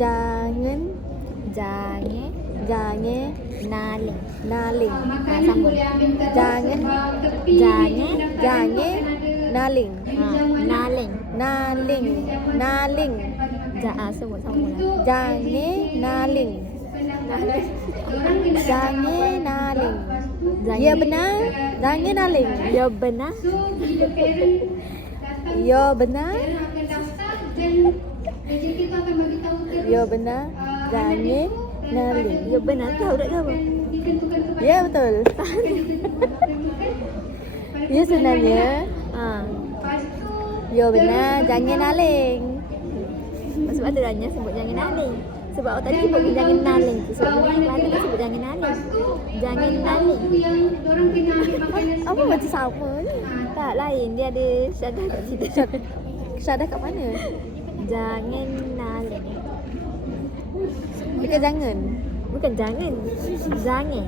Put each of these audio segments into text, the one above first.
Jangan. Jangan. Jangan. Naling. Naling. Sambung. Jangan. Jangan. Jangan. Naling. Naling. Naling. Naling. Sebut sambung lah. Jangan naling. Jangan naling. Ya benar. Jangan naling. Ya benar. Ya benar. Ya benar. Jangan naling. Ya benar tahu tak apa? Ya betul. Ya sebenarnya. Ya benar. Jangan naling. Sebab tu tanya sebut jangan naling. Sebab awak tadi sebut jangan naling. Sebab Kelantan kan sebut jangan naling. Jangan naling. Apa macam sama ni? Tak lain, dia ada syadah kat situ. Syadah kat mana? Jangan naling. Dekat jangan. Bukan jangan. Jangan.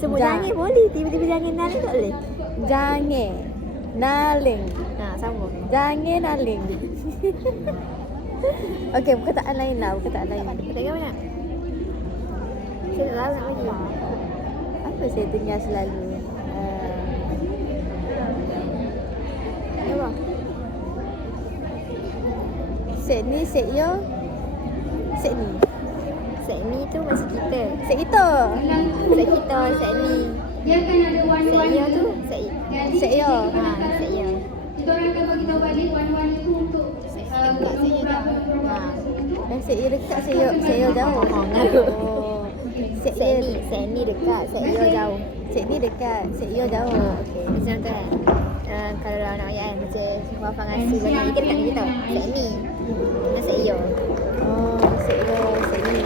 Sebut Jangan. jangan boleh, tiba-tiba jangan naling tak boleh. Jangan naling. Sambung. Jangan naling. Okey, perkataan lain lah. Perkataan lain. Perkataan mana? Saya tak tahu nak bagi. Apa saya dengar selalu? Apa? Sek ni, sek yo. Sek ni. Sek ni tu masa kita. Sek kita. Sek kita, sek ni. Dia akan ada Sek warna-warna ya tu, tu. sek i. Sek yo. Sek ya. Kita orang akan bagi tahu balik warna-warna tu untuk Sek yo dekat, sek yo jauh. Oh. Sek ni dekat, sek ya jauh. Sek ni dekat, sek yo jauh. Okey, macam tu kan. Kalau nak ayat kan, macam wafang asli banyak ikan dekat kita. Sek ni. Dengan sek ya. Oh, sek yo, sek ni.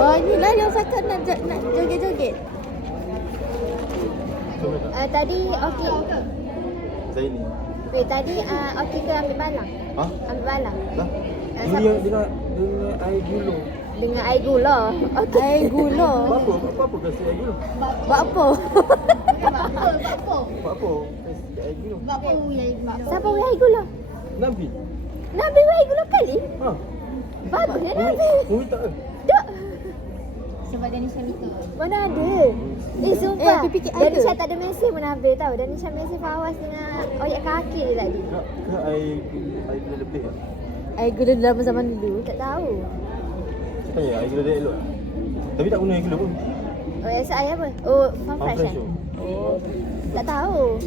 Oh, inilah yang cakap nak joget-joget. Tadi okey. Zaini. Tadi okey ke ambil balang? Ha? Ambil balang. Dah? Siapa? Dengan air gula. Dengan air gula. Okey. Air gula. Apa kasi air gula? Buat apa? Buat apa? Kasi air gula. Siapa beri air gula? Nabi. Nabi beri air gula kali? Ha. Bagus ya Nabi. Mumi tak ke? Tak. sebab Danisha minta. Mana ada? Sumpah. Dia fikir ada. Danisha tak ada mesej pun Nabi tahu. Danisha mesej Fawaz dengan oyak kaki dia tadi. Ke air gula lebih tak? Air gula dalam zaman dulu. Tak tahu. Saya tanya air gula dia elok. Tapi tak guna air gula pun. Oyak saya apa? Oh, farm fresh Fresh kan? tu. Oh. Tak tahu.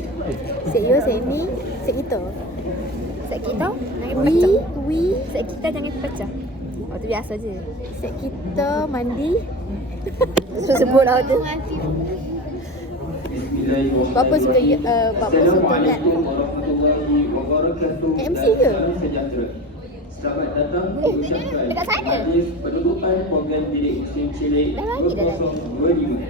Sek yo, sek ni, sek kita. Sek kita jangan We, pecah. we, Sek kita jangan pecah. Oh tu biasa je. sek kita mandi. Sebut lah tu. Bapa suka bapa suka kat MC ke? Selamat datang dekat sana. penutupan program bilik musim cilik Dah lagi dah. 2025.